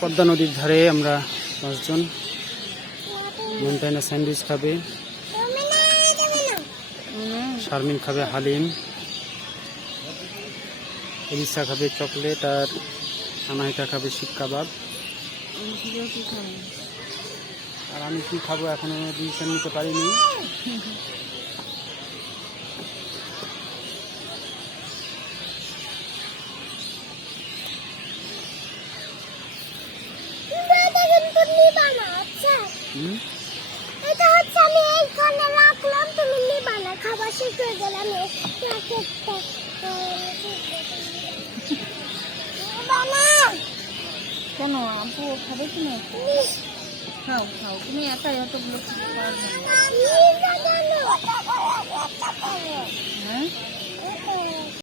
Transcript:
পদ্মা নদীর ধারে আমরা 5 জন মন্টাইনা স্যান্ডউইচ খাবে, শারমিন খাবে হালিম, এলিসা খাবে চকলেট, আর আনাহিকা খাবে শিক কাবাব। আর আমি কি খাবো এখনো ডিসিশন নিতে পারিনি। কেন আপু খাবে কি না? খাও খাও, তুমি একাই অতগুলো খেতে পারবে না। হ্যাঁ